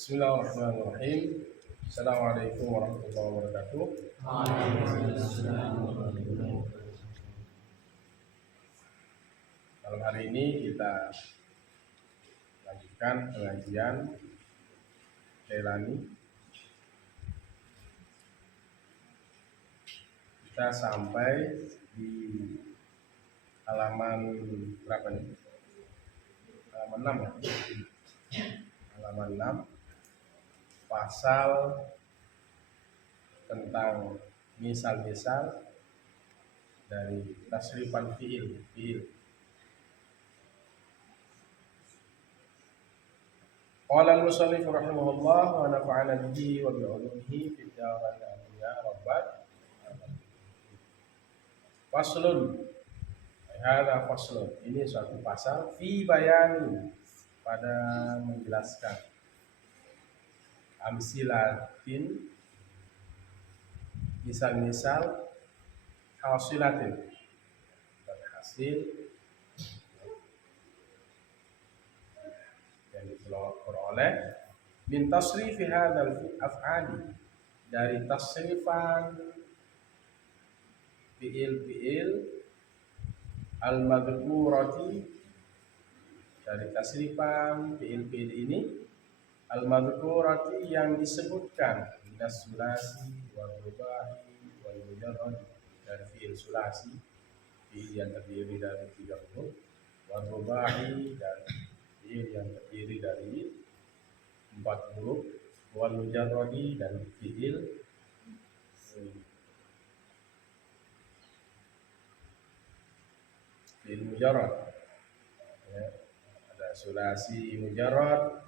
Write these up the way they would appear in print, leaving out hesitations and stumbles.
Bismillahirrahmanirrahim. Assalamualaikum warahmatullahi wabarakatuh. Malam hari ini kita lanjutkan pengajian Jailani. Kita sampai di halaman berapa nih? Halaman 6 ya? Halaman 6, pasal tentang misal-misal dari tasrifan fi'il. Qala al-musannif rahimahullah wa nafa'ana bihi wa bi ulumihi fid dharain amin ya rabbal alamin. Faslun. Hadza faslun. Ini suatu pasal fi bayani, pada menjelaskan amsilatin, misal-misal hasilatin, berhasil yang diperoleh min tasrifi hadzal af'ali, dari tasrifan fi'il al-madhkurati, dari tasrifan fi'il ini al-madhkurati yang disebutkan, minas sulasi wal rubahi wal mujarrad, dari fi'il sulasi, fi'il yang terdiri dari 3 huruf, wal rubahi, dan fi'il yang terdiri dari 4 huruf, wal mujarradi, dan fi'il mujarrad ya. Ada sulasi mujarrad,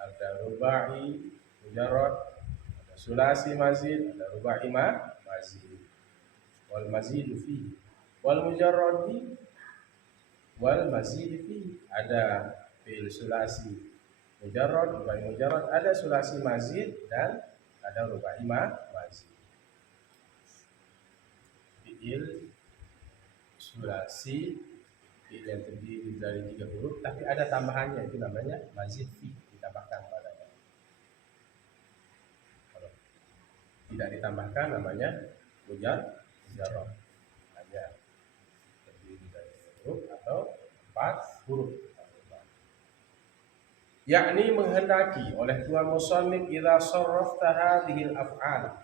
ada rubai mujarrad, ada sulasi mazid, ada rubai mazid, wal mazidu fi, wal mujarradi wal mazid fi. Ada fi'il sulasi mujarrad, rubai mujarrad, ada sulasi mazid, dan ada rubai mazid. Fi'il sulasi, fi'il yang terdiri dari 3 huruf tapi ada tambahannya, itu namanya mazid fi, ditambahkan padanya. Kalau tidak ditambahkan namanya mujarrad, hanya terdiri dari 3 huruf atau 4 huruf. Yakni menghendaki oleh tuan musannif idza sarrafta hadhil af'al,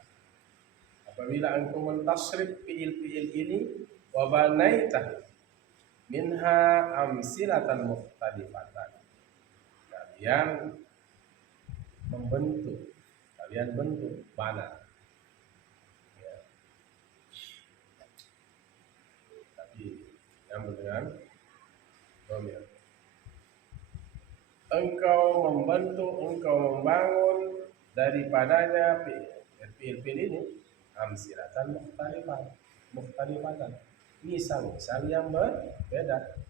apabila engkau mentasrif fi'il ini, wa banaita minha amsilatan mukhtalifatan, kalian bentuk bana ya. Tapi yang dengan domir, engkau membangun daripadanya fi'il ini amsilatan mukhtalifatan, misal-misal yang berbeda.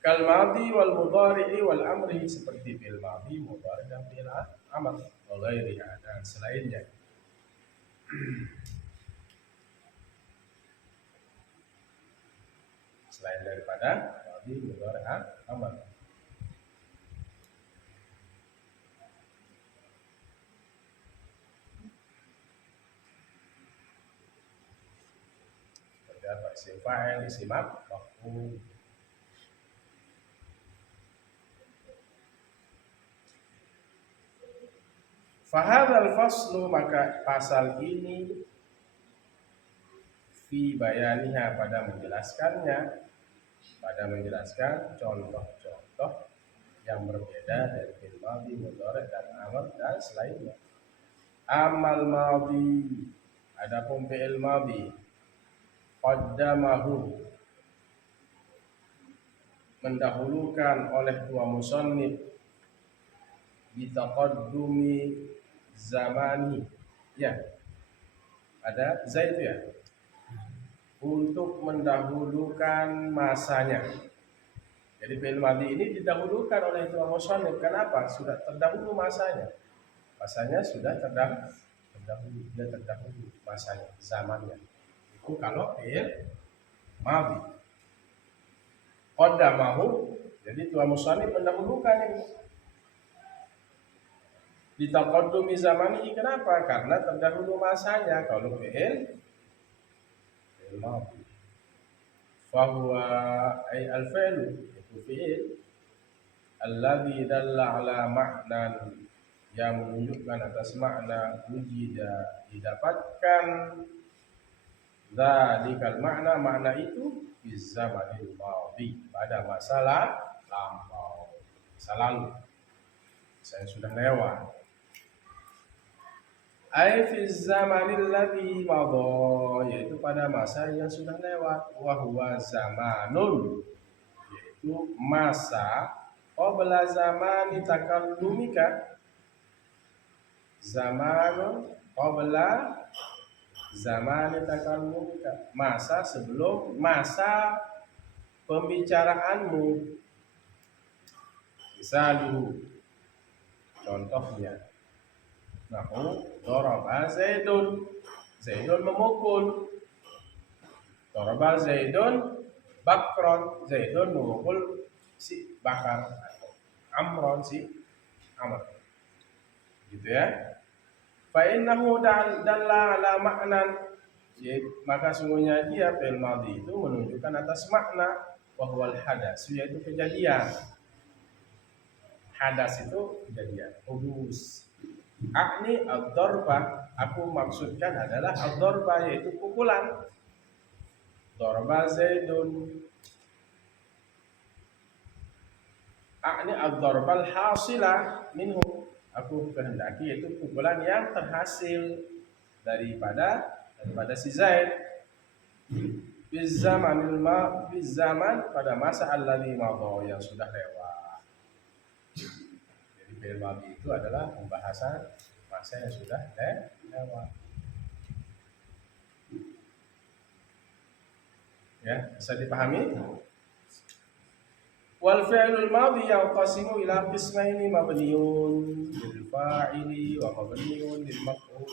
Kal madhi wal mudhari'i wal amri, seperti fi'il madhi, mudhari', dan fi'il amr, wa ghairiha, dan selainnya. Selain daripada madhi, mudhari', amr. Seperti isim fa'il, isim maf'ul. Fahadzal faslu, maka pasal ini fi bayaniha, pada menjelaskan contoh-contoh yang berbeda dari fi'il madhi, mudhari', dan amr, dan selainnya. Amal madhi, adapun fi'il madhi, qaddamahu, mendahulukan oleh tua musannif, bitaqaddumi zamani, ya ada zaid ya, untuk mendahulukan masanya. Jadi fi'il madhi ini didahulukan oleh tua musannif. Kenapa? Sudah terdahulu masanya sudah terdahulu masanya, zamannya. Itu kalau fi'il madhi. Qaddamahu, jadi tua musannif mendahulukan ini. Ditaqaddumi zamani, kenapa? Karena terdahulu masanya. Kalau fi'il madhi. Fahuwa ay al-fi'lu, itu fi'il alladhi dalla ala ma'nan, yang menunjukkan atas makna wujida, didapatkan, dzalikal makna, makna itu di zamanil madhi, pada masa lampau, masa lalu, saya sudah lewat. Ai fi zamanil ladzi madha, yaitu pada masa yang sudah lewat. Wa huwa zamanun, yaitu masa qabla zamani takallumika, zamanun qabla zamani takallumika, masa sebelum masa pembicaraanmu. Misalnya, contohnya, nahu daraba Zaidun, Zaidun memukul. Daraba Zaidun Bakron, Zaidun memukul si Bakar, atau Amron si Amr, gitu ya. Fa innahu dalla ala ma'nan, maka sungguhnya dia fi'il madhi itu menunjukkan atas makna, wa huwal hadas, yaitu kejadian. Hadas itu kejadian, hudus. Akni ad-darba, aku maksudkan adalah ad-darba, yaitu pukulan. Darba Zaidun. Akni ad-darbal hasila minhu, aku kehendaki yaitu pukulan yang terhasil daripada si Zaid. Bizamanil bizaman, pada masa alladzi madha, yang sudah lewat. Jadi fi'il madhi itu adalah pembahasan masa yang sudah lewat. Ya, bisa dipahami? Wal fi'lul madhi yanqasimu ila qismaini, mabniun lil fa'ili wa mabniun lil maf'ul.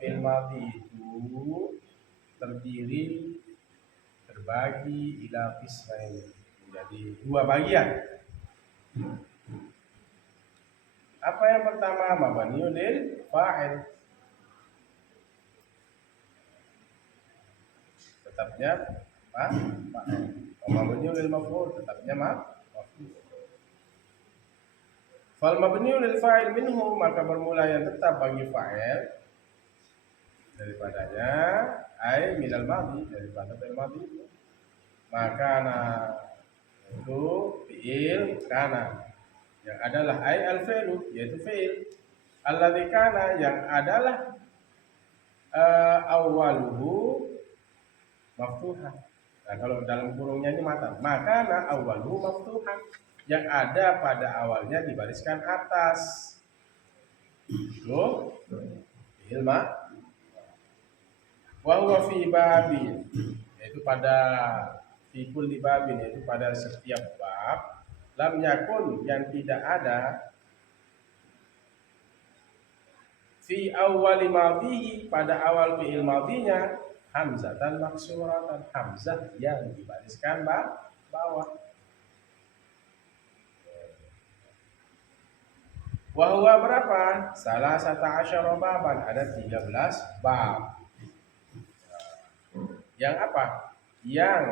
Fi'il madhi itu terbagi ila qismaini, menjadi dua bagian. Apa yang pertama? Mabniun lil fa'il, tetapnya fa'il. Mabniun lil maf'ul, tetapnya maf'ul. Fal mabniun lil fa'il minhu, maka bermula yang tetap bagi fa'il daripadanya, ai minal madhi, daripada fi'il madhi itu. Maka itu fi'il kana, yang adalah ai al-fi'lu, yaitu fi'il alladzi kana, yang adalah awaluhu maftuhan. Nah, kalau dalam kurungnya ini mata, maka awaluhu maftuhan, yang ada pada awalnya dibariskan atas. Itu fi'il madhi. Wa huwa fi babin, yaitu pada fi kulli babin, yaitu pada setiap bab, lam yakun, yang tidak ada, fi awwali madhihi, pada awal fi'il madhinya, hamzatan maksuratan, hamzah yang dibariskan bawah. Wa huwa berapa? Salasata asyara baban, ada 13 bab. Yang apa? Yang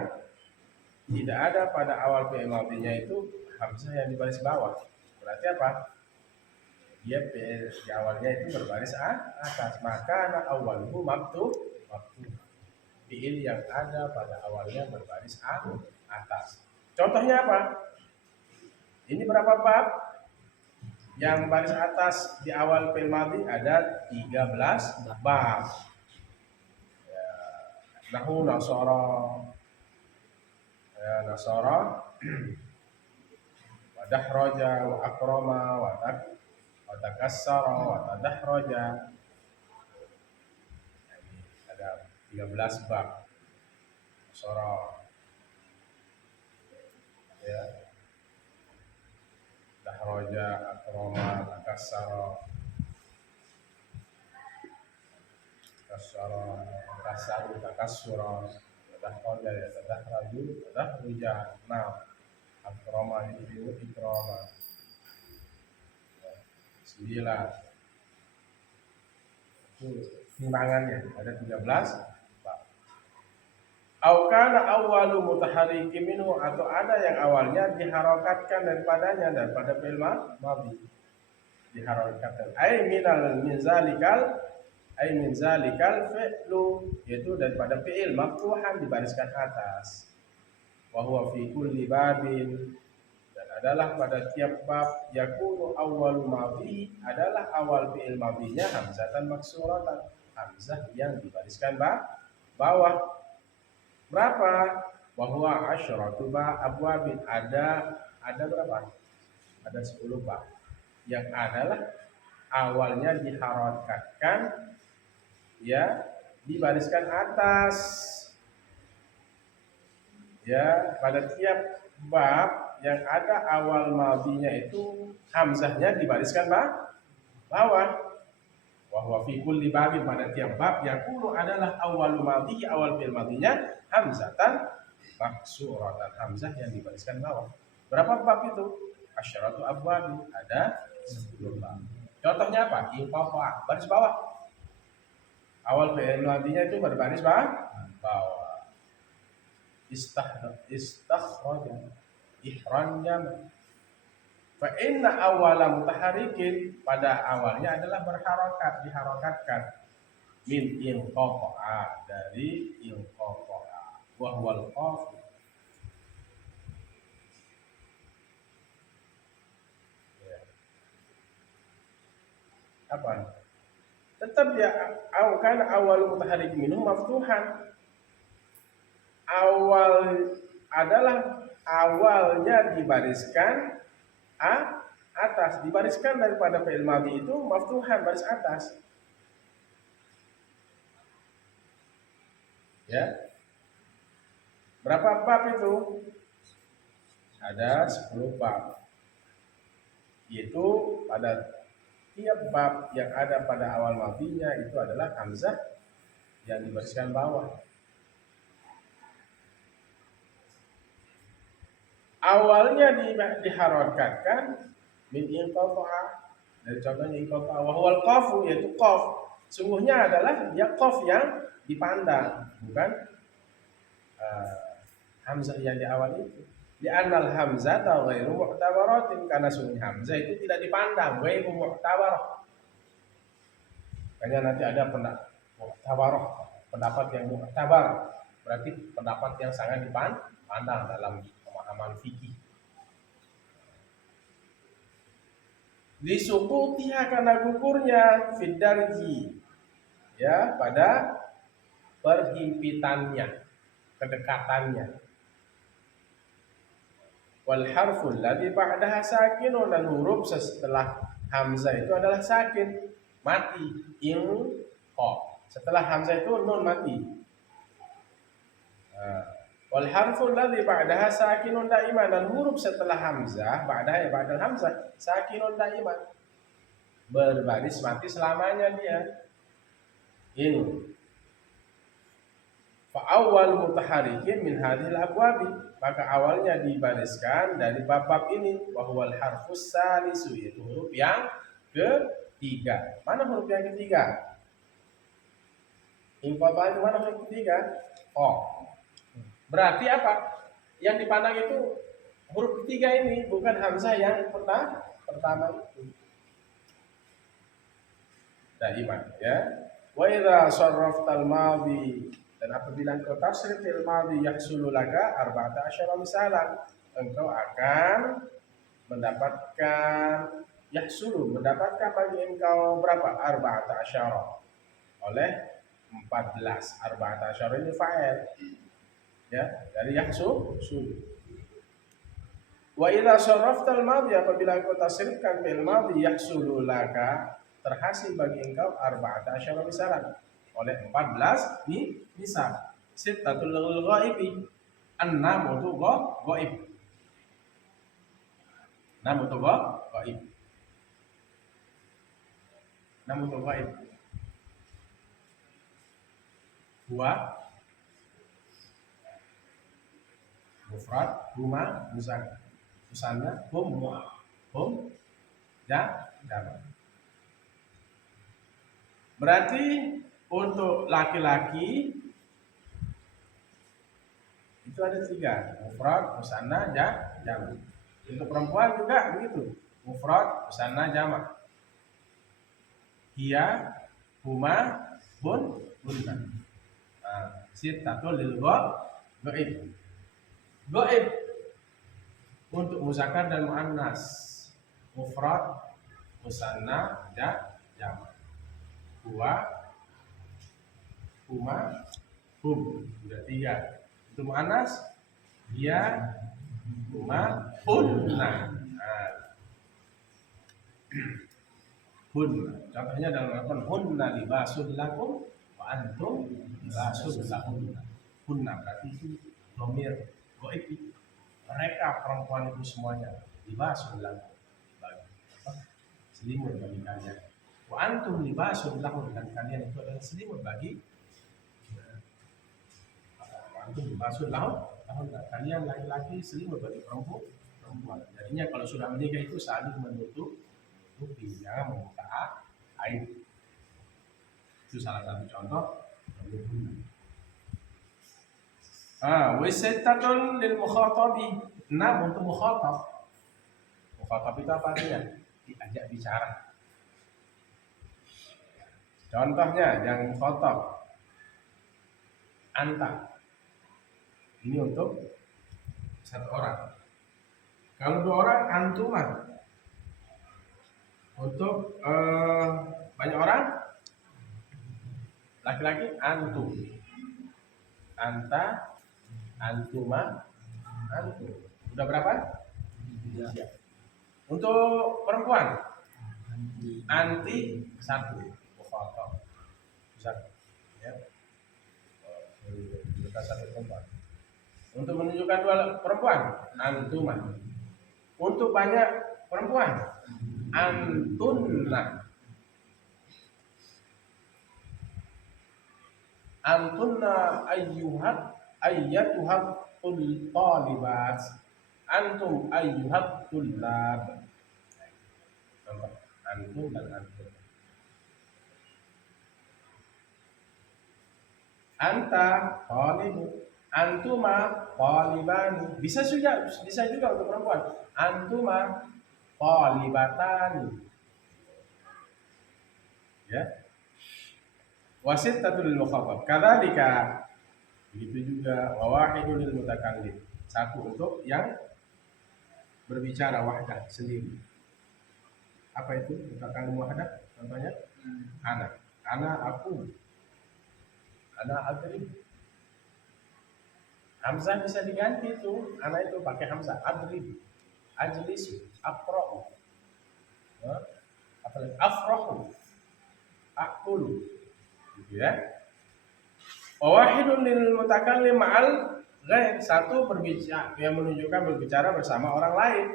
tidak ada pada awal fi'il madhinya itu hamzah yang dibaris bawah. Berarti apa? Dia di awalnya itu berbaris atas, maka awalhu maftuh. Fi'il yang ada pada awalnya berbaris atas. Contohnya apa? Ini berapa bab? Yang baris atas di awal fi'il madhi ada 13 bab. Nahu nasara, nasara, wa dahraja, wa akrama, wa takassara, wa tadahraja. Ada 13 bab. Nasara, ya, dahraja, akrama, takassara, tasaru, takassura, tadahraja, ya tadahraju, tadahruja. Nah, akrama itu ikrama, 9. Itu timbangannya ada 13 bab. Au kana awwalu mutaharrikin minhu, atau ada yang awalnya diharokatkan daripadanya, daripada fi'il madhi diharokatkan. Ai min zalikal fi'lu, yaitu daripada fi'il maftuhan dibariskan atas. Wa huwa fi kulli babin, dan adalah pada tiap bab, yakunu awwalu madhi, adalah awal fi'il madhinya hamzatan maksuratan, hamzah yang dibariskan bawah. Berapa? Bahwa asyratu abwabin, ada berapa? Ada 10 bab yang adalah awalnya diharokatkan, ya, dibariskan atas. Ya, pada tiap bab yang ada awal madhinya itu hamzahnya dibariskan bawah. Wa huwa fi kulli babin, pada tiap bab yakunu adalah awal madhi, awal fi'il madhinya hamzatan maksuratan, hamzah yang dibariskan bawah. Berapa bab itu? Asyaratu abwab, ada 10 bab. Contohnya apa? Inqafa, baris bawah. Awal fi'il madhinya itu berbaris bawah. Istakhraja, ihranjam. Fa inna awwala mutaharrikin, pada awalnya adalah berharokat, diharokatkan. Min inqafa, dari inqafa. Wa huwal qaf. Ya. Apa? Tetap ya, kan awal mutaharrikin minhu maftuhan. Awal adalah awalnya dibariskan atas, dibariskan daripada fi'il madhi itu maftuhan, baris atas. Ya. Berapa bab itu? Ada 10 bab. Yaitu pada tiap bab yang ada pada awal madhinya itu adalah hamzah yang dibariskan bawah. Awalnya diharokatkan min inqafa, dari contohnya inqafa. Wa huwal qafu, yaitu qaf. Sungguhnya adalah ya qaf yang dipandang, bukan hamzah yang di awal itu. Di annal hamzah ghairu mu'tabaratin, karena sungguhnya hamzah itu tidak dipandang, ghairu mu'tabarah. Makanya nanti ada mu'tabarah, pendapat yang mu'tabar, berarti pendapat yang sangat dipandang dalam pemahaman fikih. Disukutiha, karena gugurnya, fiddarji, ya, pada perhimpitannya, kedekatannya. Wal harful ladzi ba'daha sakinun, dan huruf setelah hamzah itu adalah sakin, mati. Setelah hamzah itu nun mati. Wal harful ladzi ba'daha sakinun daiman, dan huruf setelah hamzah, ba'daha, ba'dal hamzah, sakinun daiman, berbaris mati selamanya dia. Fa awwal mutaharrikin min hadhil abwabi, maka awalnya dibariskan dari bab-bab ini. Wa huwal harfus salisu, yaitu huruf yang ketiga. Mana huruf yang ketiga? Inqafa itu mana huruf ketiga? Berarti apa? Yang dipandang itu huruf ketiga ini, bukan hamzah yang pertama itu. Daiman, ya. Wa idza sarraftal madhi, dan apabila engkau tasrif fil madhi yahsulu laka 14 misalan, engkau akan mendapatkan mendapatkan bagi engkau berapa? 14 oleh 14. 14 ini fa'il, ya, dari yahsulu. Wa idza sarraftal madhi, apabila engkau tasrifkan fil madhi yahsulu laka, terhasil bagi engkau 14 misalan oleh 14 misal. Sittatul ghaibi, 6 untuk ghaib. 6 untuk ghaib. 6 untuk ghaib. Huwa mufrad, huma musanna, hum jamak. Berarti untuk laki-laki itu ada 3, mufrad, musanna, jamak. Untuk perempuan juga begitu, mufrad, musanna, jamak. Hiya, huma, hunna. Sittatul lil ghaib. Ghaib untuk muzakkar dan muannas, mufrad, musanna, jamak. Huwa, huma, hum. Sudah 3. Untuk muannas, hiya, huma, hunna. Hunna. Contohnya dalam Al-Quran, hunna libasul lakum wa antum libasul lahunna. Hunna berarti itu domir goib. Mereka perempuan itu semuanya libasul lakum, selimut bagi kalian. Wa antum libasul lahun, dan kalian itu adalah selimut bagi. Wa antum libasul lahun, dan kalian laki-laki selimut bagi perempuan. Jadinya kalau sudah menikah itu saling menutupi, jangan membuka aib. Itu salah satu contoh. Wisattatun lil mukhatabi. 6 untuk mukhatab. Mukhatab itu apa artinya? Diajak bicara. Contohnya yang mukhatab, anta. Ini untuk 1 orang. Kalau 2 orang, antuman. Untuk banyak orang, laki-laki, antum. Anta, antuma, antum. Udah berapa? 3. Untuk perempuan, anti, 1. Mukhatab. 1. Ya. Kita 1 perempuan. Untuk menunjukkan 2 perempuan, antuma. Untuk banyak perempuan, antunna. Antunna ayyatuhat talibat. Antum ayyuhat tullab. Antum dan antum. Anta talibu, antuma talibani. Bisa juga untuk perempuan. Antuma talibatani. Ya. Wasittatul lil mukhatab. Kadzalika, begitu juga wahidul lil mutakallim. 1 untuk yang berbicara wahdah sendiri. Apa itu mutakallim wahdah? Contohnya ana aku, ana adrib. Hamzah bisa diganti itu, ana itu pakai hamzah, adrib, ajlisu, aqra'u. Apalagi afrahu, aqulu. Gitu ya. Wahidun lil mutakallim ma'al ghair. 1 berbicara, yang menunjukkan berbicara bersama orang lain.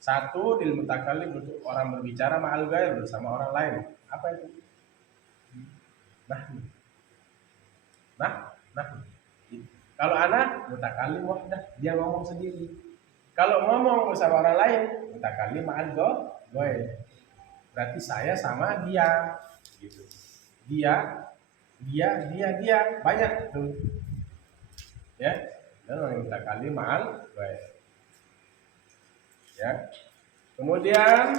1 lil mutakallim untuk orang berbicara ma'al ghair, bersama orang lain. Apa itu? Nah. Kalau anak mutakallim wahdah, dia ngomong sendiri. Kalau ngomong bersama orang lain, mutakallim ma'al ghair. Berarti saya sama dia, gitu. Dia banyak tuh. Ya. Dan orang mutakallim ma'al ghair. Ya. Kemudian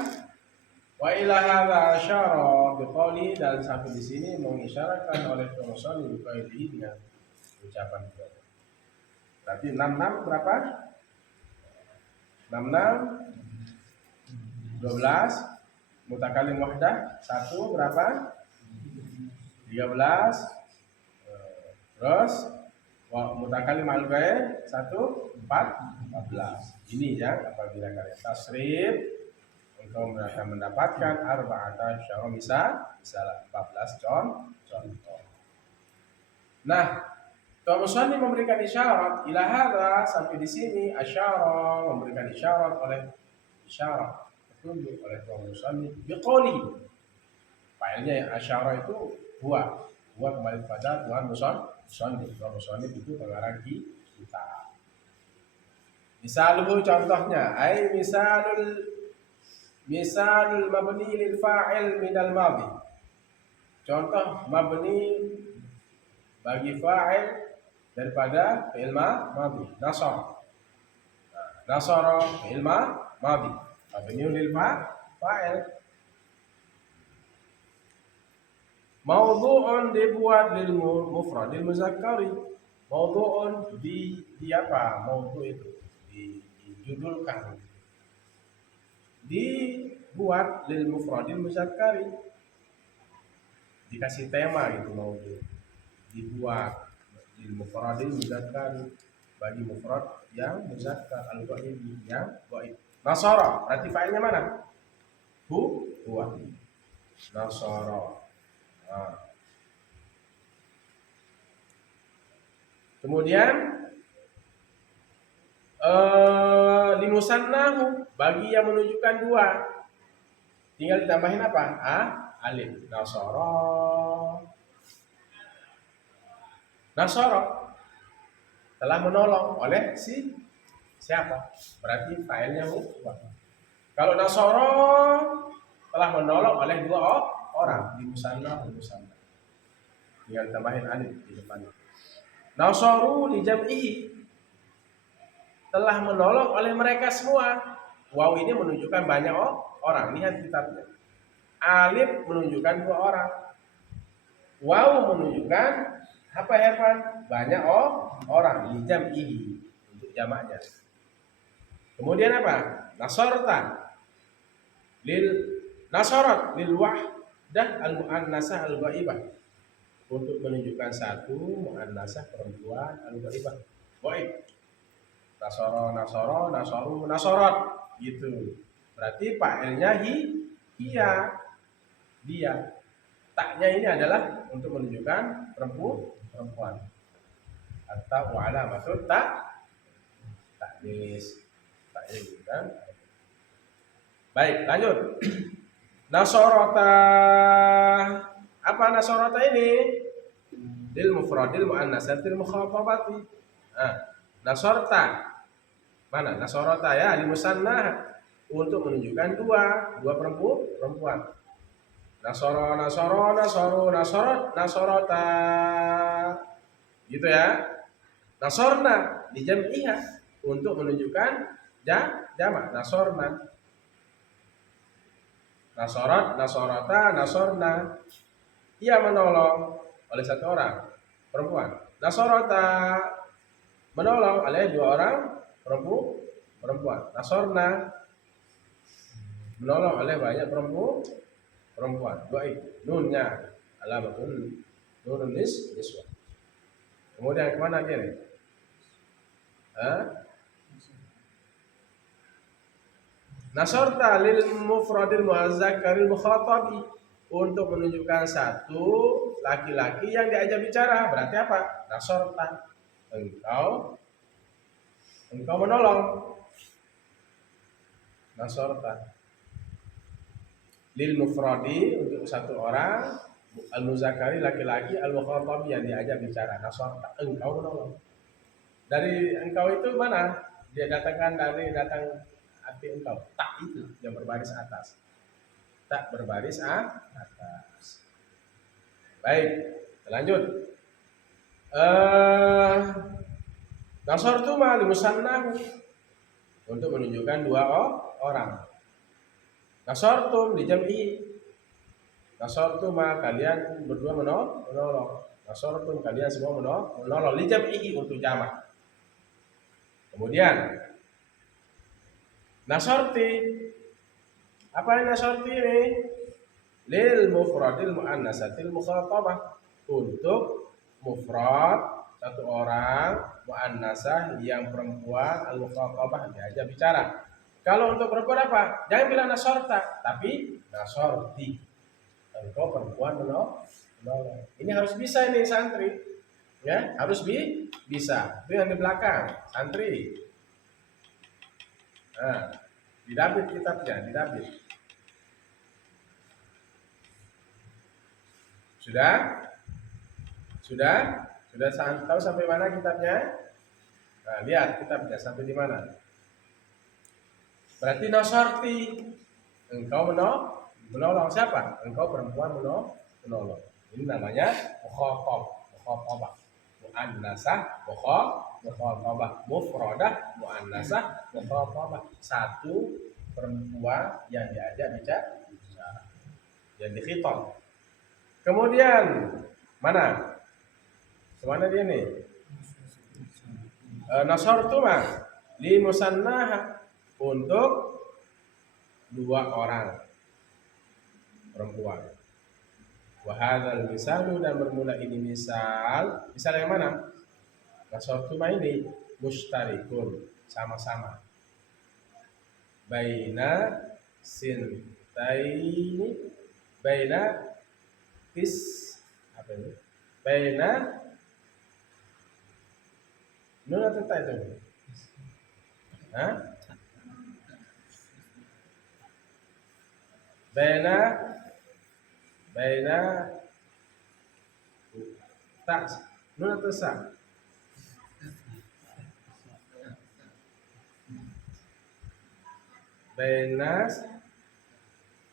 wa ila hadza asyara biqauli, dan sampai di sini mengisyaratkan oleh Rasul biqauli dengan ucapan beliau. Berarti 66 berapa? 66 12 mutakallim wahdah 1 berapa? 13. Terus mutakallim ma'al ghair 1 14. Ini ya, apabila kalian tasrif engkau akan mendapatkan arba'ata syara, misal 14 contoh. Nah, Musannif memberikan isyarat ila hadza, sampai di sini asyara, memberikan isyarat petunjuk oleh Musannif biqouli. Failnya yang asyara itu huwa kembali kepada Tuhan Musannif. Musannif itu pengarang kita. Misalnya contohnya, ay misalul mabni lil fa'il minal madhi. contoh mabni bagi fa'il daripada fi'il madhi. Nasara fi'il madhi. Mabniun lil fa'il. Maudhu'un dibuat lil mufradil muzakkari. Maudhu'un di apa? Maudhu' itu dijudulkan. Dibuat lil mufradil muzakkari. Dikasih tema gitu maudhu'. Dibuat lil mufradil muzakkari bagi mufrad yang muzakkar al-ghaib yang ghaib. Nasara berarti fa'ilnya mana? Huwa. Nasara. Nah. Kemudian limusannahu bagi yang menunjukkan dua, tinggal ditambahin apa? Alif. Nasara telah menolong oleh siapa? Berarti fa'ilnya huwa. Kalau nasara telah menolong oleh dua orang, limusannahu. Tinggal tambahin alif di depannya. Nasaru li jam'ihi telah menolong oleh mereka semua. Waw ini menunjukkan banyak orang. Lihat kitabnya. Alif menunjukkan dua orang. Waw menunjukkan apa Herman? Banyak orang. Li jam'ihi untuk jamaknya. Kemudian apa? Nasarta lil nasarat lil wahdah al muannasah al ghaibah untuk menunjukkan satu muannasah perempuan al-ghaibah. Ghaib. Nasara, nasaru, nasarat gitu. Berarti fa'ilnya dia. Taknya ini adalah untuk menunjukkan perempuan. Atau wa'ala maksud taknis. Taknya gitu kan. Baik, lanjut. Nasarata. Apa nasarata ini? Lil mufradil muannasatil mukhatabati. Nasarta. Mana? Nasarata ya, lil musanna untuk menunjukkan dua perempuan. Nasara, nasaru, nasarat, nasarata. Gitu ya. Nasarna di jam'iyah untuk menunjukkan jamak. Nasarna. Nasarat, nasarata, nasarna. Ia menolong oleh satu orang perempuan. Nasarata menolong oleh dua orang perempuan. Nasarna menolong oleh banyak perempuan. Baik, nunnya alamatun nunun niswah. Kemudian kemana dia nih? Nasarta lil mufradil muazzakaril mukhatabi untuk menunjukkan satu laki-laki yang diajak bicara. Berarti apa? Nasarta engkau menolong. Nasarta lil mufradi untuk satu orang al muzakkari laki-laki al mukhatabi yang diajak bicara. Nasarta engkau menolong. Dari engkau itu mana? Dia datang arti engkau. Tak itu yang berbaris atas. Tak berbaris atas. Baik, lanjut. Nasartu ma limusannahu untuk menunjukkan dua orang. Nasartum di jam'i. Nasartu ma kalian berdua menolong. Nasartum kalian semua menolong li jam'i untuk jamak. Kemudian nasarti. Apa yang nasarti ini? Lil mufradil muannasatil mukhatabah untuk mufrad satu orang muannasah yang perempuan al mukhatabah diajak bicara. Kalau untuk perempuan apa? Jangan bilang nasarta, tapi nasarti. Engkau perempuan menolong. Ini harus bisa ini santri. Ya, harus bisa. Itu yang di belakang, santri. Nah, didabit kitabnya, didabit. Sudah tahu sampai mana kitabnya? Nah, lihat kitabnya sampai di mana. Berarti nasarti engkau menolong siapa? Engkau perempuan menolong. Ini namanya mukhatabah. Muannasah, mukhatabah. Mufradah, muannasah, mukhatabah. Satu perempuan yang diajak bicara, yang dikhitab. Kemudian mana? Kemana dia nih? Nasartu mah li musannah, untuk dua orang perempuan. Wahadal misalu, dan bermula ini misal yang mana? Nasartu mah ini mustarikun, sama-sama. Baina sintaini, baina tis, apa ini? Baina nun atau ta itu? Hah? Baina tak nun atau sa?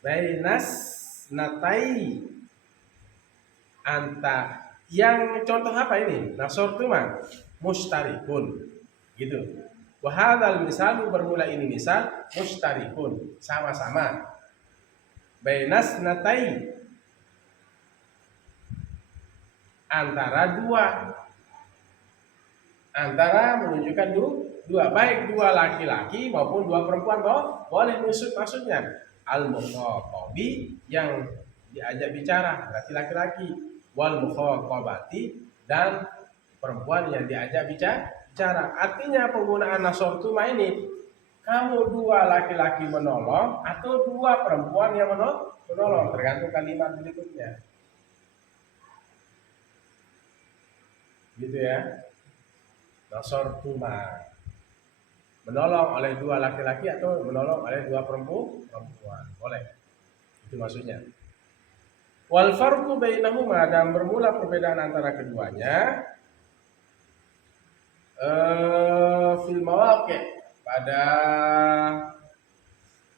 Bainas natai, anta, yang contoh apa ini? Nasor itu mah mustarikun, gitu. Wahadal misal, bermula ini misal mustarikun, sama-sama. Bainas natai, antara dua, antara menunjukkan dua, baik dua laki-laki maupun dua perempuan, boleh maksudnya al-mukhatabi, yang diajak bicara berarti laki-laki, wal mukhatabati, dan perempuan yang diajak bicara. Artinya penggunaan nasortuma ini, kamu dua laki-laki menolong atau dua perempuan yang menolong, tergantung kalimat berikutnya. Gitu ya. Nasortuma, menolong oleh dua laki-laki atau menolong oleh dua perempuan, boleh. Itu maksudnya. Wal farqu bainahuma, dan bermula perbedaan antara keduanya fil mawaqi', pada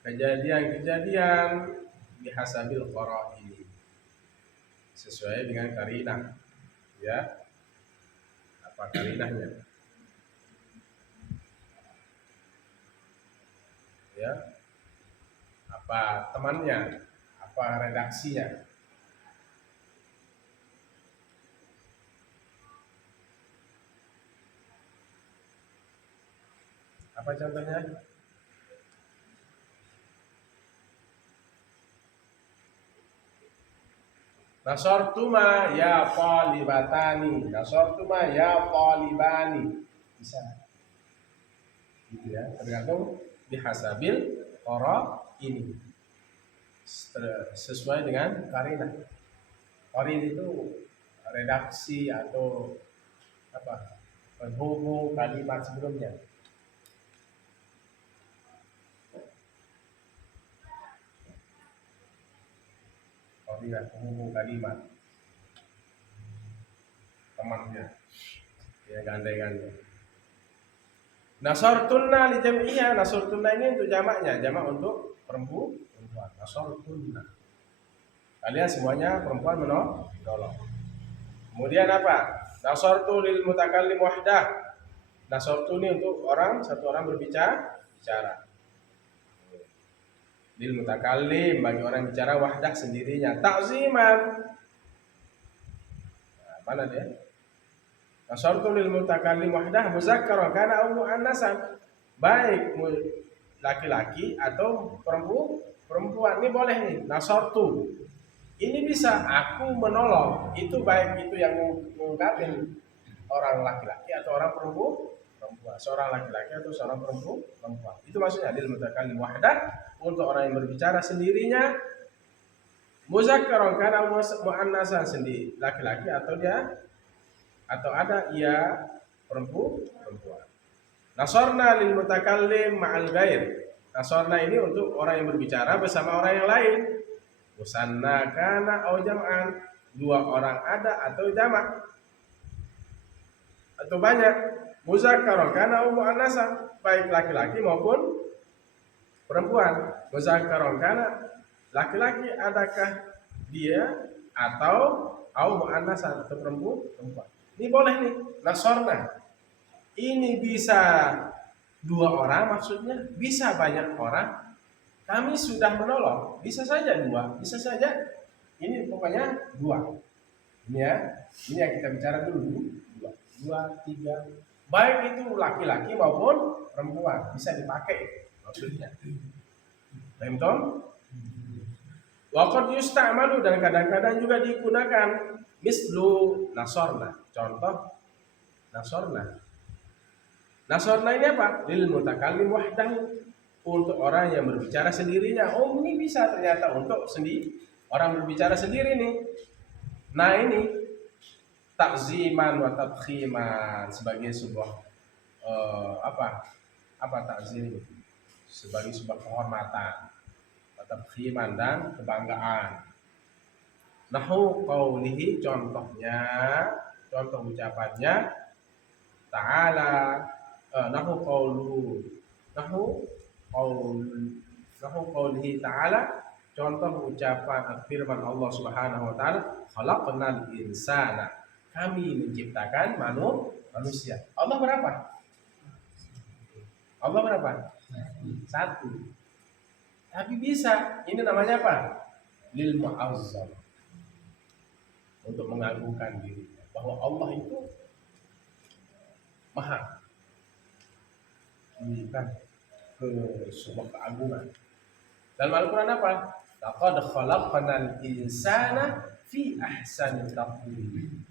kejadian-kejadian, bihasabil qara'ini, sesuai dengan karinah, ya. Apa karinahnya? Ya. Apa temannya? Apa redaksinya? Apa contohnya? Nasortuma ya talibatani, nasortuma ya talibani, bisa. Gitu ya, tergantung bihasabil qara ini, sesuai dengan karinah. Qarin itu redaksi atau apa, penghubung kalimat sebelumnya. Qarinah, penghubung kalimat, temannya, ya, gandeng-gandeng. Nasartunna li jam'iyya, nasartunna ini untuk jamaknya, jamak untuk perempuan. Nasartunna, kalian semuanya perempuan menolong. Kemudian apa? Nasartu lil mutakallim wahdah, nasartu ini untuk satu orang berbicara. Lil mutakallim, bagi orang bicara, wahdah, sendirinya. Ta'ziman, nah, mana dia? Nasartu lil mutakallim wahdah muzakkar kana au muannasan, baik laki-laki atau perempuan. Ini boleh nih, nasartu. Ini bisa aku menolong, itu baik itu yang mengungkapin orang laki-laki atau orang perempuan, seorang laki-laki atau seorang perempuan. Itu maksudnya lil mutakallim wahdah, untuk orang yang berbicara sendirinya. Muzakkar kana muannasan, sendiri laki-laki atau ada ia perempuan. Nasorna lil mutakallim ma'al ghair. Nasorna ini untuk orang yang berbicara bersama orang yang lain. Musanna kana au jam'an, dua orang ada atau jamak atau banyak. Muzakkar kana au muannasan, baik laki-laki maupun perempuan. Muzakkar kana, laki-laki adakah dia atau muannasan atau perempuan. Ini boleh nih, nasorna. Ini bisa 2 orang maksudnya, bisa banyak orang. Kami sudah menolong, bisa saja 2, bisa saja. Ini pokoknya 2. Ini ya, ini yang kita bicara dulu. 2, 2, 3. Baik itu laki-laki maupun perempuan, bisa dipakai maksudnya. Paham? Waqad yusta'malu, dan kadang-kadang juga digunakan mislu nasorna. Contoh nasorna. Nasorna ini apa? Lil mutakallim wahdahu, untuk orang yang berbicara sendirinya. Oh, ini bisa ternyata untuk orang berbicara sendiri nih. Nah, ini takziman wa tadkhiman, sebagai sebuah apa takzim? Sebagai sebuah kehormatan, wa tadkhiman, dan kebanggaan. Nahu qaulihi, contoh ucapannya ta'ala, nahu qaulihi ta'ala, contoh ucapan firman Allah Subhanahu wa taala, khalaqnal insana, kami menciptakan manusia. Allah berapa? Satu. Tapi bisa, ini namanya apa? Lil mu'azzam, untuk mengagungkan diri, bahwa Allah itu maha, ini kan ke sebuah keagungan. Dalam Al-Quran apa? Laqad khalaqnal insana fi ahsani taqwim.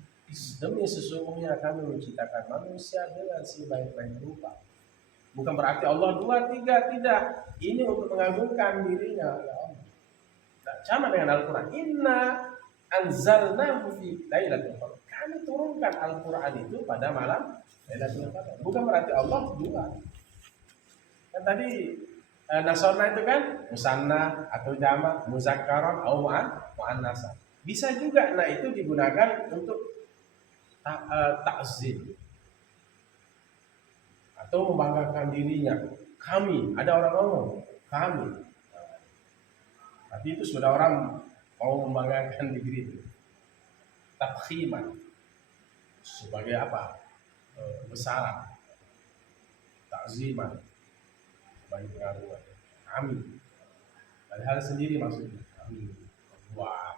Demi sesungguhnya kami menciptakan manusia dengan sebaik-baik rupa. Bukan berarti Allah 2, 3, tidak. Ini untuk mengagungkan dirinya, ya Allah. Sama dengan Al-Quran. Inna anzalnahu fi lailatul qadar. Kami turunkan Al-Quran itu pada malam Lailatul Qadar. Bukan berarti Allah 2. Kan tadi nasona itu kan musanna atau jamak, muzakkaron atau muannasa. Bisa juga, nah itu digunakan untuk takzim atau membanggakan dirinya. Kami, ada orang ngomong kami, tapi itu sudah orang mau membanggakan diri itu. Tabkhiman, sebagai apa? Besaran. Takziman, sebagai pengaruhan. Kami, padahal sendiri maksudnya. Kami membuat,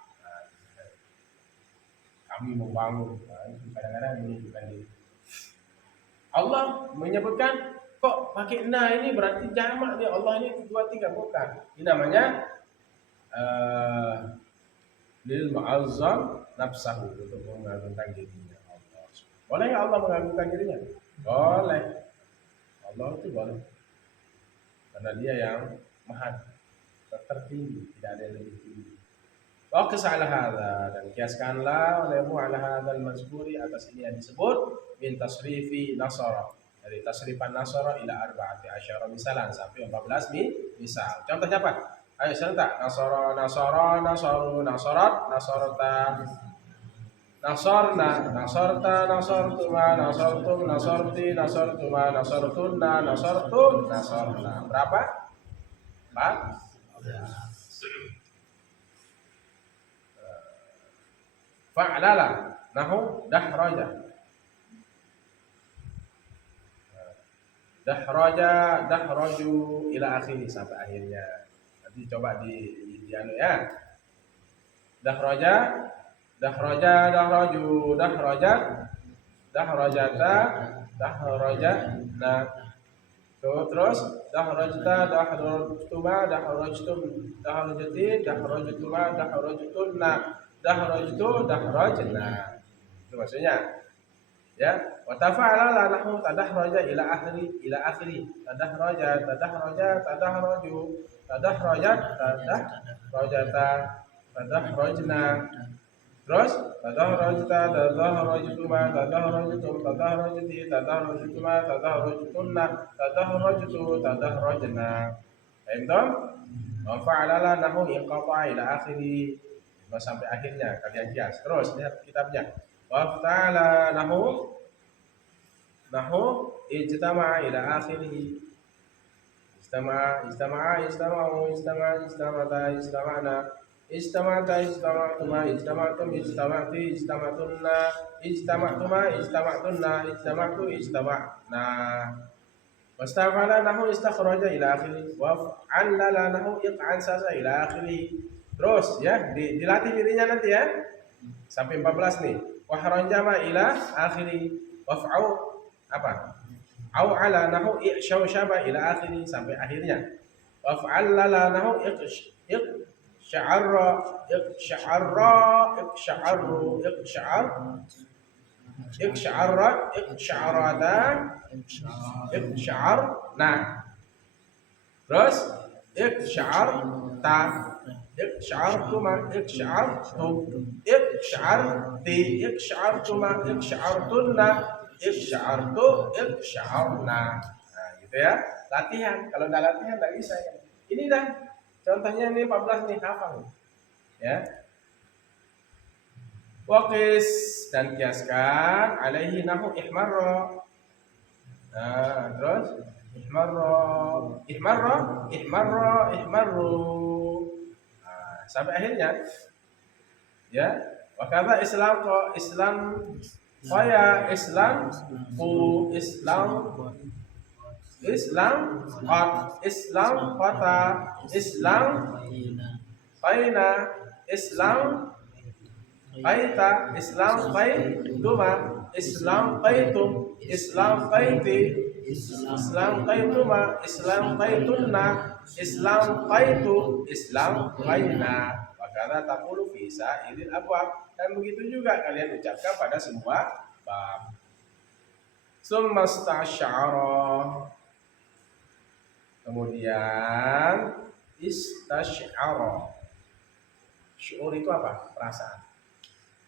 kami membangun. Kadang-kadang menunjukkan diri. Allah menyebutkan, kok pakai na, ini berarti jamak nih. Allah ini 2, 3, bukan. Ini namanya lil mu'azzam nafsahu, untuk mengagungkan dirinya Allah. Boleh nggak Allah mengagungkan dirinya? Boleh. Allah itu boleh, karena dia yang maha tertinggi, tidak ada yang lebih tinggi. Waqis ala hadza, dan kiaskanlah olehmu ala hadzal mazkuri, atas ini yang disebut min tasrifi nasara, dari tasrifan nasara ila arba'ati asyara misalan, sampai 14 misal. Contohnya apa? Ayo serentak. Nasara, nasaru, nasarat, nasarta, nasorna, nasorta, nasortuma, nasortum, nasorti, nasortuma, nasortunna, nasortum, nasorna. Berapa? 4. Fa'lala, nahu dahraja. Dahraju ila akhiri, sampai akhirnya. Nanti coba di anu ya. Dahraja, dahraju, dahrajat, dahrajata, dahrajatna. Terus dahrajta, dahrajtuma, dahrajtum, dahrajati, dahrajtuma, dahrajtunna, dahrajtu, dahrajna. Itu maksudnya. Ya, wa tafa'ala lahu tadahraja ila akhiri, tadahraja, tadahraju, tadahrajat, tadahrajata, tadahrajna. Terus tadahrajta, tadahrajtuma, tadahrajtum, tadahrajti, tadahrajtuma, tadahrajtunna, tadahrajtu, tadahrajna. Paham? Wa fa'ala lahu inqata ila akhiri, sampai akhirnya. Kalian kias. Terus lihat kitabnya. Wa ta'ala nahu ijtama'a ila akhirih. Istama'u, istama'u, istama'u, istama'ta, istama'na. Istama'ta, istama'tuma, istama'tum, istama'ti, istama'tunna, istama'tuma, istama'tunna, istama'tu, istama'na. Wastafala nahu istakhraja ila akhiri. Waf'allala nahu iq'an sasa ila akhiri. Terus ya, dilatih dirinya nanti ya. Sampai 14 nih. Wahranjama ila akhiri. Waf'au apa? Au ala nahu i'syawshaba ila akhiri sampai akhirnya. Waf'allala nahu iqsya'arra, iqsya'arra, iqsya'arru, iqsya'arra, iqsya'arada, iqsya'arna. Terus iqsya'arta, iqsya'artuma, iqsya'artum, iqsya'arti, iqsya'artuma, iqsya'artunna, iqsya'artu, iqsya'arna. Nah, gitu ya. Latihan. Kalau enggak latihan enggak bisa ya. Ini dah contohnya nih 14 nih hafal. Ya. Waqis dan kiaskan alaihi nahu ihmarra. Nah, terus ihmarru. Nah, sampai akhirnya. Ya. Wa kadza Islam qat Islam qata Islam qaina Islam qaita Islam qaituma Islam qaitum Islam qaiti Islam qaituma Islam qaitunna Islam qaitu Islam qaina. Makanya taqulu fi sa'iril abwab, dan begitu juga kalian ucapkan pada semua bab. Summa istasy'ara, kemudian istasy'ara. Syuur itu apa? Perasaan.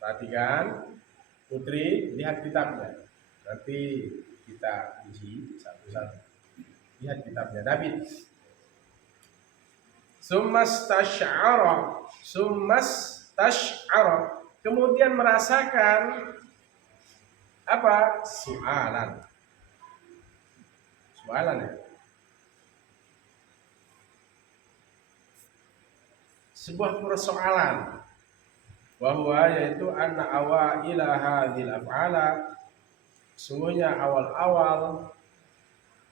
Perhatikan, Putri, lihat kitabnya. Nanti kita isi satu-satu. Lihat kitabnya David. Summastasy'ara, kemudian merasakan apa? Soalan ya. Sebuah persoalan, bahwa yaitu anna awaila hadhil af'ala, sungguhnya awal-awal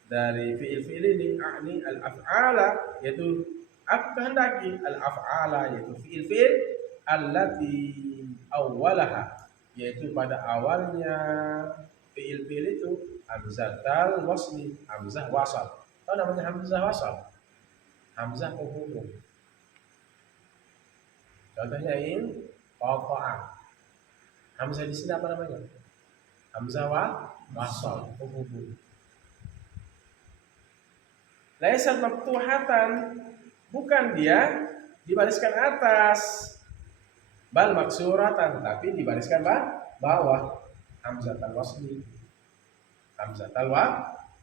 dari fi'il ini akni al-af'ala, yaitu kehendaki al-af'ala, yaitu fi'il allati awwalaha, yaitu pada awalnya fi'il itu hamzatul wasli, hamzah wasal. Tahu namanya hamzah wasal? Hamzah penghubung. Contohnya in qata'a. Hamzah di sini apa namanya? Hamzah wasal, penghubung. Laisat maftuhatan, bukan dia dibariskan atas, bal maksuratan, tapi dibariskan bawah. Hamzatul wasli, hamzatul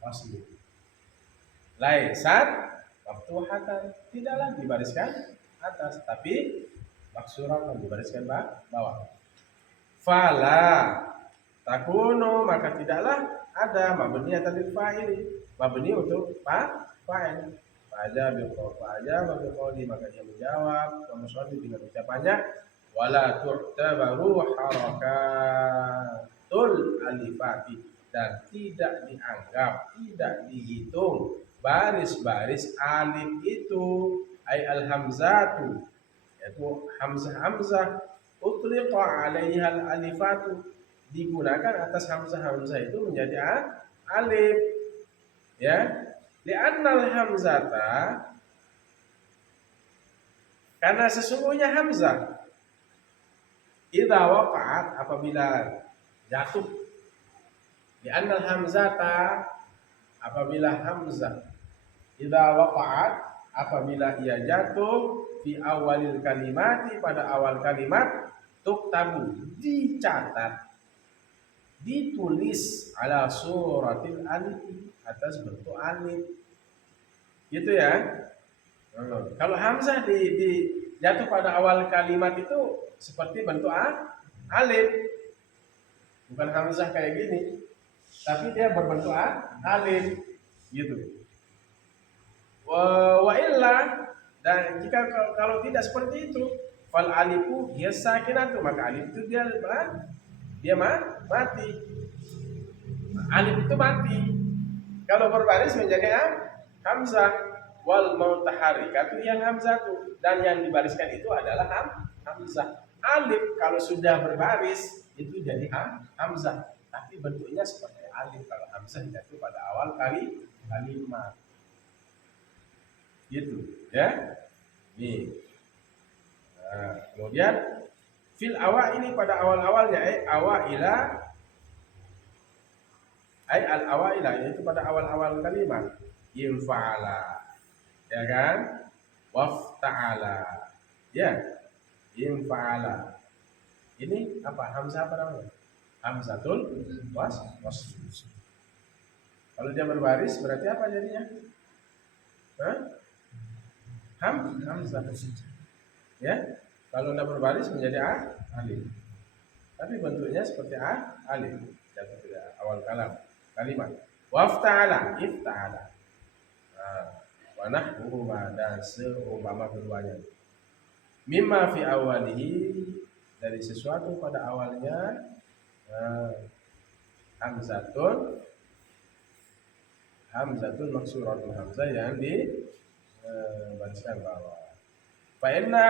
wasli. Laisat maftuhatan, tidaklah dibariskan atas, tapi maksuratan, dibariskan bawah. Fala takunu, maka tidaklah ada mabniyatan lil fa'ili, mabni untuk fa'il. Faja biqauli, maka dia menjawab musolli dengan ucapannya wala tu'tabaru harakatul alifati, dan tidak dianggap, tidak dihitung baris-baris alif itu, ay al hamzatu, yaitu hamzah utliqa 'alaiha al alifatu, digunakan atas hamzah itu menjadi alif, ya. Li'annal hamzata, karena sesungguhnya hamzah idza waqa'at, apabila jatuh. Li'annal hamzata, apabila hamzah idza waqa'at, apabila ia jatuh fi awalil kalimati, pada awal kalimat, tuktabu, dicatat, ditulis ala suratil alif, atas bentuk alif, gitu ya. Kalau hamzah jatuh pada awal kalimat itu seperti bentuk alif, bukan hamzah kayak gini, tapi dia berbentuk alif, gitu. Wa illa, dan jika kalau tidak seperti itu, Fal alifu hiya sakinatu, maka alif itu mati. Alif itu mati. Kalau berbaris menjadi hamzah. Wal mutaharrikatu yang hamzatu, dan yang dibariskan itu adalah hamzah. Alif kalau sudah berbaris itu jadi hamzah, tapi bentuknya seperti alif kalau hamzah jatuh pada awal kalimat. Gitu ya. Nih. Nah, kemudian fil awal ini pada awal-awalnya awaila al awaila, yaitu pada awal-awal kalimat. Infa'ala, ya kan? Wafta'ala, ya. Infa'ala. Ini apa? Hamzah apa namanya? Hamzatul wasl. Kalau dia berbaris berarti apa jadinya? Hamzah. Ya. Kalau tidak berbaris menjadi alif. Tapi bentuknya seperti alif. Jatuh pada awal kalimat. Wafta'ala, ifta'ala. Wa nahwuhuma, dan seumpama keduanya. Mimma fi awalihi, dari sesuatu pada awalnya hamzatun maksuratun, hamzah yang dibariskan bawah. Fa inna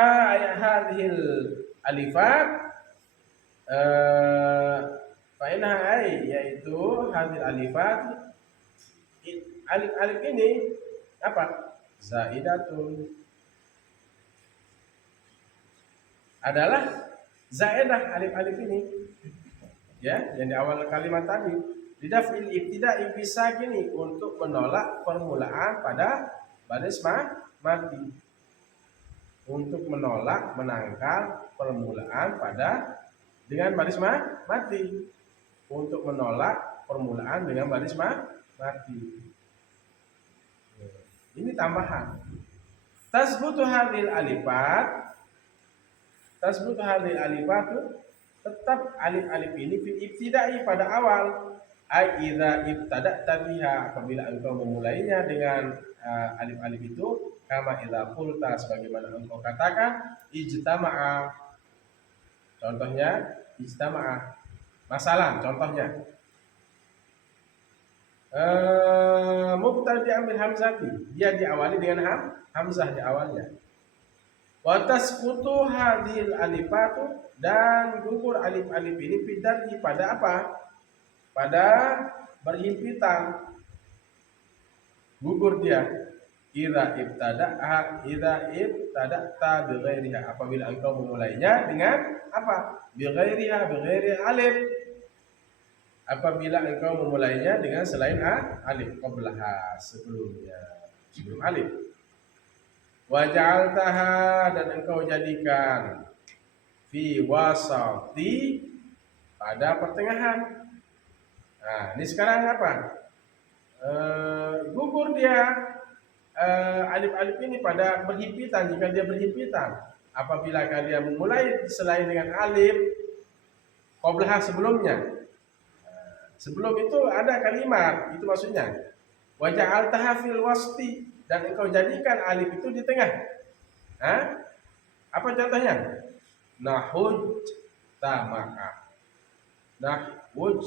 hadhil alifat fa inna yaitu hadhil alifat, alif ini apa? Zaidatun, adalah zaidah alif ini, ya, yang di awal kalimat tadi. Lidaf'il ibtida'i bisakini, untuk menolak permulaan pada baris mati, untuk menolak, menangkal permulaan pada dengan baris mati, untuk menolak permulaan dengan baris mati. Ini tambahan. Tasbutu hadhil alifat, tetap alif ini fil ibtida'i, pada awal. Ai idza ibtada'ta biha, apabila engkau memulainya dengan alif itu. Kama idza qulta, sebagaimana engkau katakan ijtama'a. Contohnya ijtama'a. Masalah contohnya mubtada diambil hamzati, dia diawali dengan hamzah di awalnya. Wa tasqutu hadhil alifatu, dan gugur alif ini fidarji, pada apa? Pada berhimpitan, gugur dia. Idza ibtada'ta bi ghairiha, apabila engkau memulainya dengan apa? Bi ghairiha, bi ghairi alif, apabila engkau memulainya dengan selain alif, qablaha, sebelum alif. Wa ja'altaha, dan engkau jadikan fi wasati, pada pertengahan. Nah, ini sekarang apa? Gugur dia alif ini pada berhimpitan, jika dia berhimpitan. Apabila kalian memulai selain dengan alif, qablaha, sebelumnya. Sebelum itu ada kalimat, itu maksudnya. Wa ja'altaha fil wasti, dan engkau jadikan alif itu di tengah. Apa contohnya? Nahuj tama'a. Nahwuj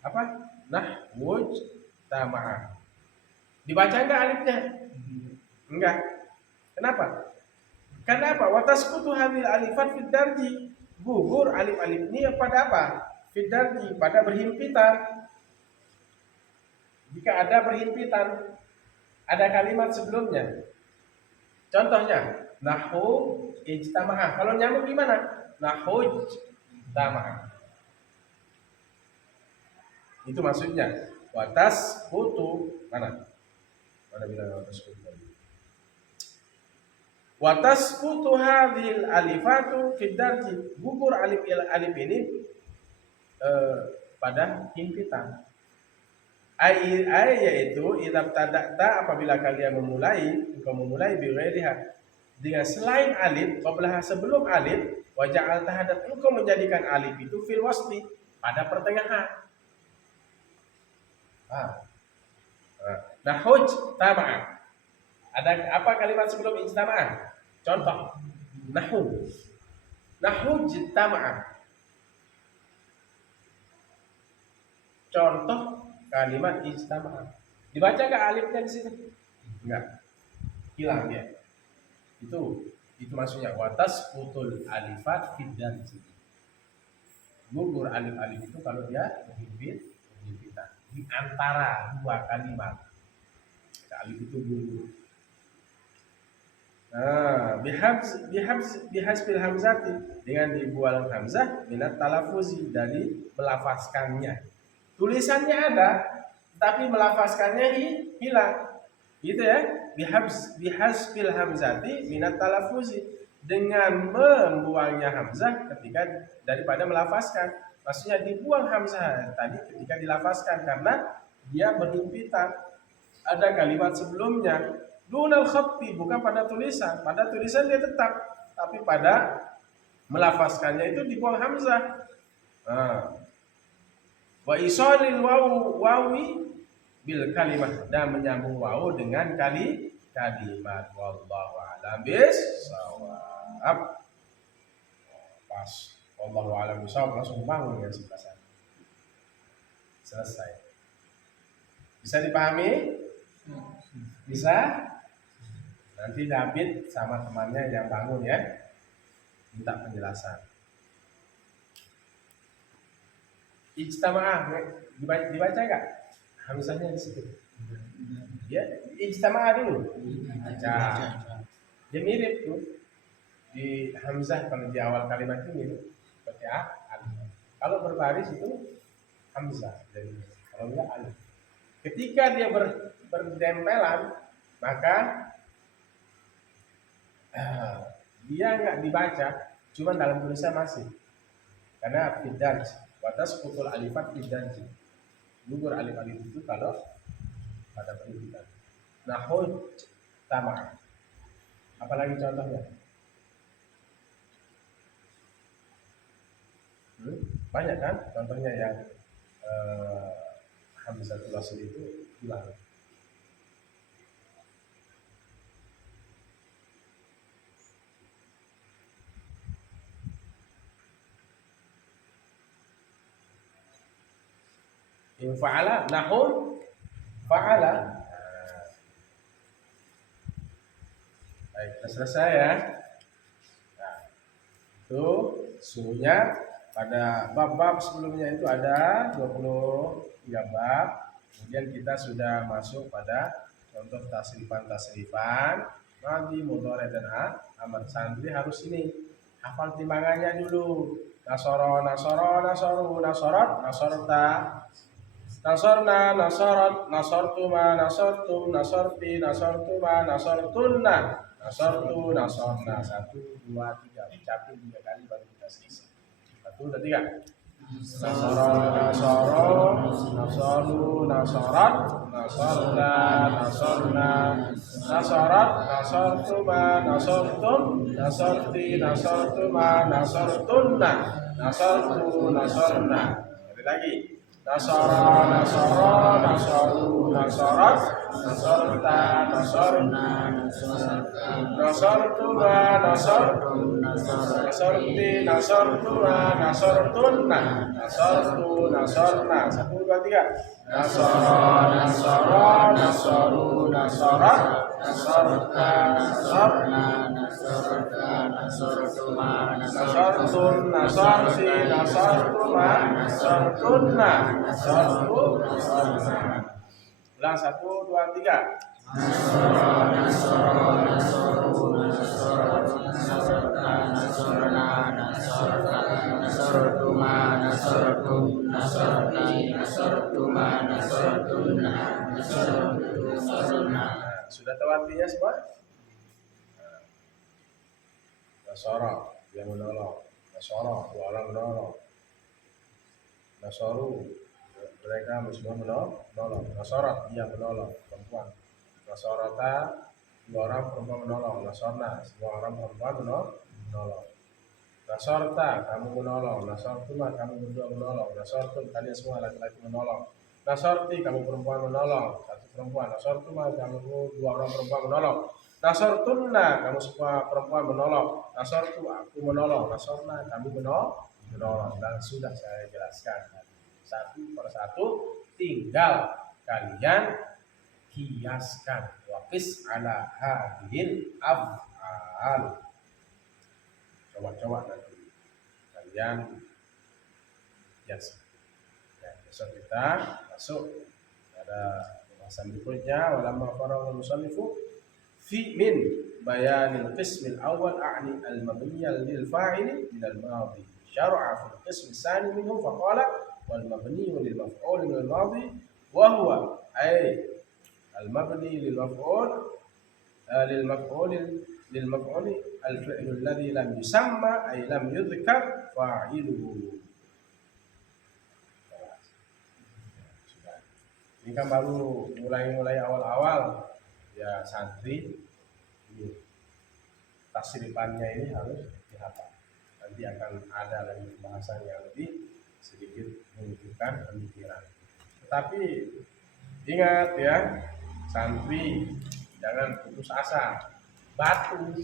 apa? Nahwuj tama'a. Dibaca enggak alifnya? Enggak. Kenapa? Wa tasqutu hadhil alifat fid darji. Gugur alif ini pada apa? Fid darji, pada berhimpitan. Jika ada berhimpitan, ada kalimat sebelumnya. Contohnya, nahu ijtama'a. Kalau nyambung gimana? Nahuj tama'a. Itu maksudnya. Watas putu, mana bilang watas putu tadi? Watas putu hadhil alifatu fid darji. Gugur alif ini pada himpitan. Yaitu idza tada'ta, apabila kalian memulai bi ghairiha, dengan selain alif, qablaha, sebelum alif. Wa ja'altaha, dan engkau menjadikan alif itu fil wasli, pada pertengahan. Nahuj tama'a. Ada apa kalimat sebelum ijtama'ah? Contoh. Nahu. Nahu ijtama'ah. Contoh kalimat ijtama'ah. Dibaca nggak alifnya di situ? Enggak. Hilang dia. Itu maksudnya watas putul alifat fiddan. Gugur alif-alif itu kalau dia berhimpitan di antara dua kalimat. Alif itu gugur. Nah, bihasbil hamzati, dengan dibuang hamzah minat talafuzi, dari melafazkannya. Tulisannya ada, tapi melafazkannya hilang. Gitu ya. Bihasbil hamzati minat talafuzi, dengan membuangnya hamzah ketika daripada melafazkan. Maksudnya dibuang hamzah tadi ketika dilafazkan karena dia berhimpitan. Ada kalimat sebelumnya dunal khatti, bukan pada tulisan. Pada tulisan dia tetap, tapi pada melafazkannya itu dibuang hamzah. Wa isalil wawi bil kalimat, dan menyambung wawu dengan kalimat. Wallahu a'lam bishawab. Pas wallahu a'lam bishawab langsung bangun ya sebelah sana. Selesai. Bisa dipahami? Bisa? Nanti David sama temannya yang bangun ya, minta penjelasan. Ijtama'ah dibaca nggak? Hamzahnya di situ. Ya, ijtama'ah dulu. Baca. Dia mirip tuh. Di hamzah kalau di awal kalimat itu mirip seperti alif. Kalau berbaris itu hamzah, jadi kalau enggak alif. Ketika dia berdempelan, maka dia nggak dibaca, cuma dalam tulisan masih. Karena fiddan, batas putul alifat fiddan. Gugur alif-alif itu kalau pada pendidikan. Nahud tama. Apalagi contohnya? Banyak kan contohnya yang hamzatul wasl itu hilang. Infa'ala nahum fa'ala. Baik, kita selesai ya. Nah, itu suhunya pada bab-bab sebelumnya itu ada 23 bab. Kemudian kita sudah masuk pada contoh tasrifan, madi, mudhari dan amar. Santri harus ini hafal timbangannya dulu. Nasoro, nasoru, nasorot, nasorta, nasorna, nasorot, nasortuma, nasortum, nasorti, nasortuma, nasortunna, nasortu, nasorna. 1, 2, 3. Ucapin 3 kali baru kita selesai. 1, 2, 3. Nasoro, nasoro, nasoru, nasorat, nasorta, nasorna, nasorat, nasortuma, nasortum, nasorti, nasortuma, nasortunna, nasortu, nasorna. Sekali lagi. Nasara, nasara, nasaru, nasarat, nasarta, nasarna, nasartuma, nasartum, nasarti, nasartuma, nasartunna, nasartu, nasarna. 1, 2, 3. Nasara, nasara, nasaru, nasarat, nasarta, nasarna, nasarta, nasartuma, nasartun, nasarti, nasartuma, nasartunna, nasartu, nasarna. Ulang 1, 2, 3. Nasara, nasara, nasaru, nasarat, nasarta, nasarna, nasarta, nasartuma, nasartum, nasarti, nasartuma, nasartunna, nasartu, nasarna. Sudah tahu artinya semua? Nasara, dia menolong. Nasara, dua orang menolong. Nasaru, mereka semua menolong. Nasarat, dia menolong, perempuan. Nasarata, 2 orang perempuan menolong. Nasarna, semua orang perempuan menolong. Nasarta, kamu menolong. Nasartuma, kamu berdua menolong. Nasartum, kalian semua laki-laki menolong. Nasorti, kamu perempuan menolong. Satu perempuan. Nasortu mah kamu dua orang perempuan menolong. Nasortunna, kamu semua perempuan menolong. Nasortu, aku menolong. Nasorna, kami menolong. Dan sudah saya jelaskan satu persatu. Tinggal kalian kiaskan. Waqis ala hadhil af'al. Coba-coba nanti kalian kiaskan. Ya, besok kita masuk pada pembahasan berikutnya. Walamma faragha al-musannifu fi min bayanil qismil awal a'ni al-mabniyya lil fa'ili min al-madi syar'a fil qism tsani minhu faqala wal mabniyyu lil maf'ul min al-madi wa huwa ay al-mabni lil maf'ul lil maf'ul al-fi'l alladhi lam yusamma ay lam yudhkar fa'iluhu. Ini kan baru mulai awal-awal ya, santri ini tasrifannya ini harus dihafal. Nanti akan ada lagi pembahasan yang lebih sedikit menunjukkan pemikiran. Tetapi ingat ya, santri jangan putus asa. Batu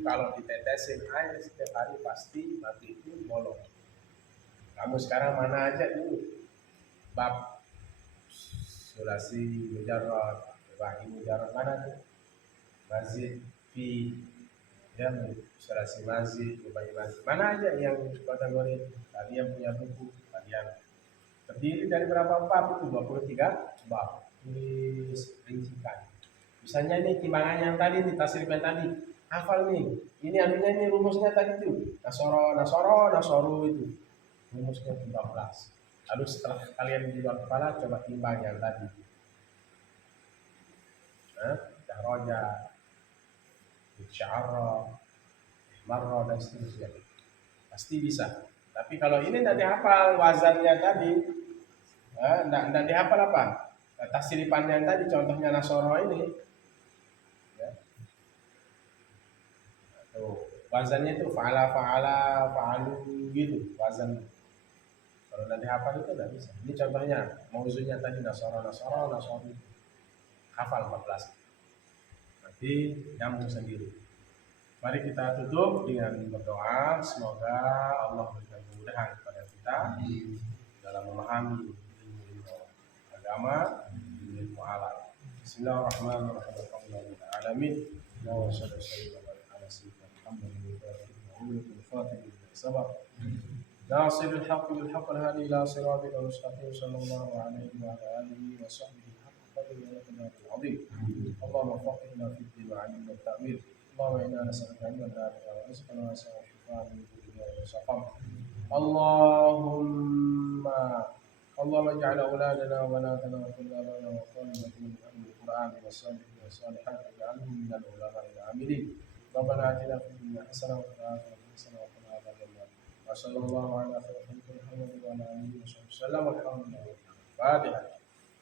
kalau ditetesin air setiap hari pasti batu itu bolong. Kamu sekarang mana aja dulu bab sulasi mujarrad, bahi mujarrad mana tuh? Mazid fi, ya, sulasi mazid, bahi mazid. Mana aja yang kategori kalian punya buku, kalian terdiri dari berapa bab itu? 23 bab. Tulis rincikan. Misalnya ini timbangannya yang tadi, nih tasrifan tadi, hafal nih. Ini anunya ini rumusnya tadi tuh. Nasoru itu. Rumusnya 13. Lalu setelah kalian di luar kepala, coba timbang yang tadi. Dahroja, Sya'ara, Marra, dan seterusnya. Pasti bisa. Tapi kalau ini tidak dihafal wazannya tadi, tidak dihafal apa? Tasrifannya yang tadi, contohnya Nasoro ini. Ya. Tuh, wazannya itu fa'ala, fa'alu gitu, wazan. Kalau nanti hafal itu tidak bisa. Ini contohnya, mauzunya tadi Nasoro, hafal 14. Nanti nyambung sendiri. Mari kita tutup dengan berdoa. Semoga Allah memberikan kemudahan kepada kita dalam memahami ilmu agama, ilmu alam. Bismillahirrahmanirrahim. Alamin. Wa sallallahu ala sayyidina Muhammadin wa ala alihi wa sahbihi. ناصر الحق بالحق الهادي الى صراطك المستقيم صلى الله عليه وعلى اله وصحبه حق قدره ومقداره العظيم. اللهم وفقنا في الدين وعلمنا التأويل. اللهم انا نسالك علما نافعا ورزقا واسعا وشفاء من كل داء وسقم. اللهم اجعل اولادنا وبناتنا وطلابنا وطالباتنا من اهل القران والصالحين والصالحات واجعلهم من العلماء العاملين. ربنا اتنا في الدنيا حسنه وفي الاخره حسنه وقنا عذاب النار. وصلى الله على خير خلق محمد وعلى اله وصحبه وسلم والحمد لله. الفاتحه.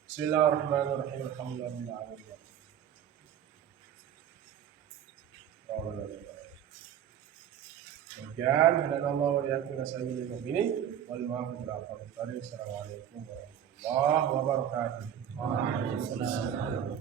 بسم الله الرحمن الرحيم. الحمد لله رب العالمين. Demikian hadana Allah wa iyyakum ila sabilil mu'minin wal muwaffiq ila aqwamit thariq. Assalamualaikum warahmatullahi wabarakatuh. Waalaikumsalam.